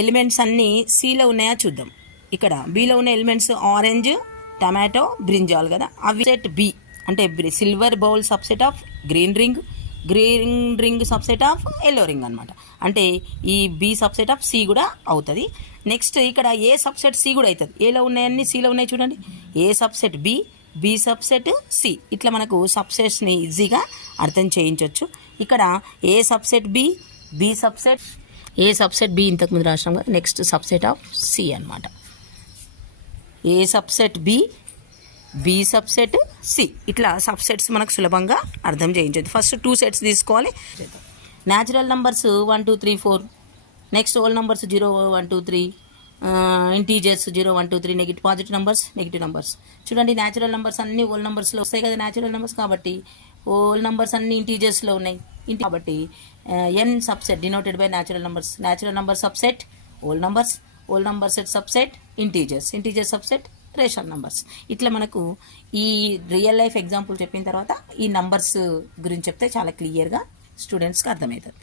Elements అన్నీ సిలో ఉన్నాయా చూద్దాం. ఇక్కడ బిలో ఉన్న ఎలిమెంట్స్ ఆరెంజ్, టమాటో, బ్రింజాల్ కదా. అవి సెట్ బి అంటే silver bowl subset of green ring, green ring subset of yellow ring అనమాట. అంటే ఈ బి సబ్సెట్ ఆఫ్ సి కూడా అవుతుంది. నెక్స్ట్ ఇక్కడ ఏ సబ్సెట్ సి కూడా అవుతుంది. ఏలో ఉన్నాయన్నీ సిలో ఉన్నాయి చూడండి. A subset B, B subset C, ఇట్లా మనకు సబ్సెట్స్ని ఈజీగా అర్థం చేయించవచ్చు. ఇక్కడ A subset B, B subset, A subset B ఇంతకుముందు రాసినాం కదా. నెక్స్ట్ సబ్సెట్ ఆఫ్ సి అనమాట. A subset B, B subset C, ఇట్లా సబ్సెట్స్ మనకు సులభంగా అర్థం చేయించవచ్చు. ఫస్ట్ 2 సెట్స్ తీసుకోవాలి. Natural numbers 1 2 3 4, next whole numbers 0 1 2 3, integers 0 1 2 3, negative positive numbers, negative numbers. చూడండి న్యాచురల్ నంబర్స్ అన్ని హోల్ నంబర్స్లో వస్తాయి కదా. న్యాచురల్ నంబర్స్ కాబట్టి హోల్ నంబర్స్ అన్ని ఇంటీజర్స్లో ఉన్నాయి కాబట్టి N subset denoted by natural numbers. Natural number subset whole numbers, whole number set subset integers, integer subset rational numbers. ఇట్లా మనకు ఈ రియల్ లైఫ్ ఎగ్జాంపుల్ చెప్పిన తర్వాత ఈ నంబర్స్ గురించి చెప్తే చాలా క్లియర్గా స్టూడెంట్స్కి అర్థమవుతుంది.